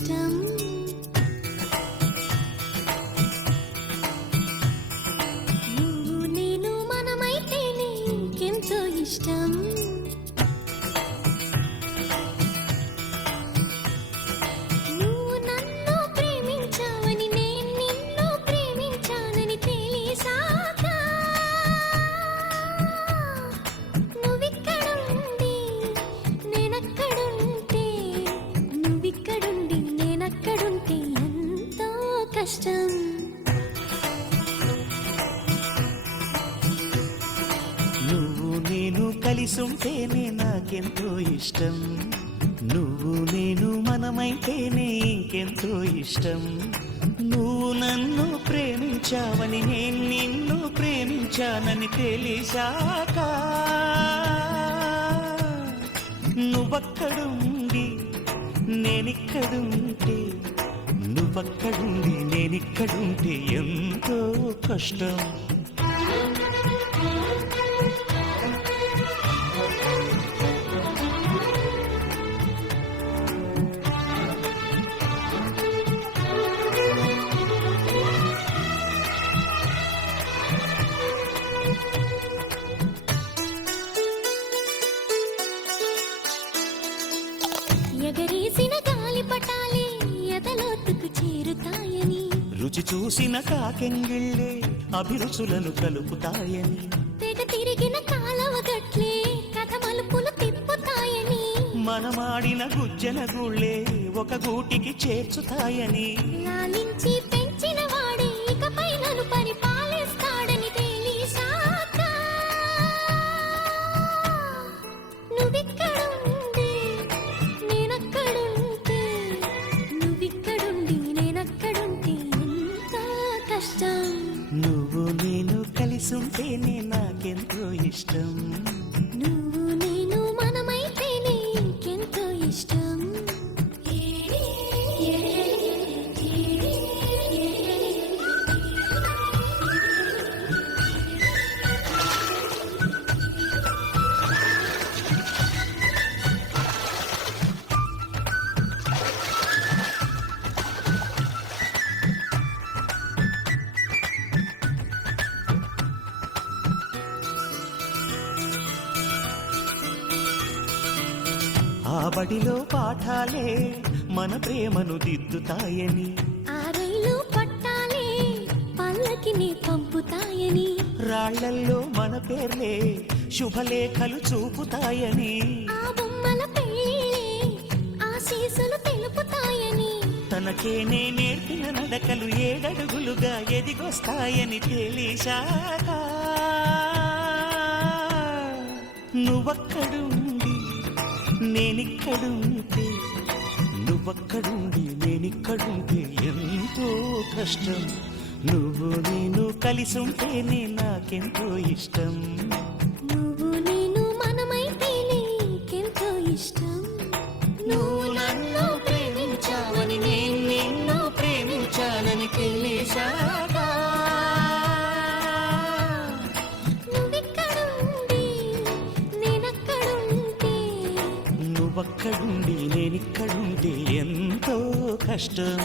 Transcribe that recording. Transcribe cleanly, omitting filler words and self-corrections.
ఇష్టం. నువ్వు నేను మనమైతేనే ఇంకెంతో ఇష్టం. నువ్వు నన్ను ప్రేమించావని నేను నిన్ను ప్రేమించానని తెలిసాక నువ్విక్కడుండి నేనక్కడుంటే నువ్విక్కడుండి నేనక్కడుంటే ఎంతో కష్టం. నువ్వు నేను కలిసుంటేనే నాకెంతో ఇష్టం. నువ్వు నేను మనమైతేనే ఇంకెంతో ఇష్టం. నువ్వు నన్ను ప్రేమించావని నేను నిన్ను ప్రేమించానని తెలిసాక నువ్వక్కడుండి నేనిక్కడుంటే నువ్వక్కడుండి నేనిక్కడుంటే ఎంతో కష్టం. ఎగరేసిన గాలిపటాలే ఎదలోతుకు చేరుతాయని రుచి చూసిన కాకెంగిళ్ళే అభిరుచులను కలుపుతాయని తెగ తిరిగిన కాలవ గట్లే కథ మలుపులు తిప్పుతాయని మనమాడిన గుజ్జన గుళ్ళే ఒక గూటికి చేర్చుతాయని లాలించి పెంచిన వాడే ఇకపై నన్ను పరిపాలిస్తాడని తెలిసాక నువ్విక్కడుండి నేనక్కడుంటే నువ్విక్కడుండి నేనక్కడుంటే ఎంతో కష్టం. నువ్వు నేను కలిసుంటేనే నాకెంతో ఇష్టం. నువ్వు నేను మనమైతేనే ఇంకెంతో ఇష్టం. ఆ బడిలో పాఠాలే మన ప్రేమను దిద్దుతాయని ఆ రైలు పట్టాలే పల్లకిని పంపుతాయని రాళ్లల్లో మన పేర్లే శుభలేఖలు చూపుతాయని ఆ బొమ్మల పెళ్ళిళ్ళే ఆశీస్సులు తెలుపుతాయని తనకేనే నేర్పిన నడకలు ఏడడుగులుగా ఎదిగొస్తాయని తెలిసాక నువ్వక్కడుండి నేనిక్కడుంటే నువ్వక్కడుండి నేనిక్కడుంటే ఎంతో కష్టం. నువ్వు నేను కలిసుంటేనే నాకెంతో ఇష్టం. నువ్వు నేను మనమైతేనే ఇంకెంతో ఇష్టం. నువ్వు నన్ను ప్రేమించావని నేను నిన్ను ప్రేమించానని తెలిసాక నువ్విక్కడుండి నేనక్కడుంటే నువ్వక్కడుండి నేనిక్కడుంటే ఎంతో కష్టం.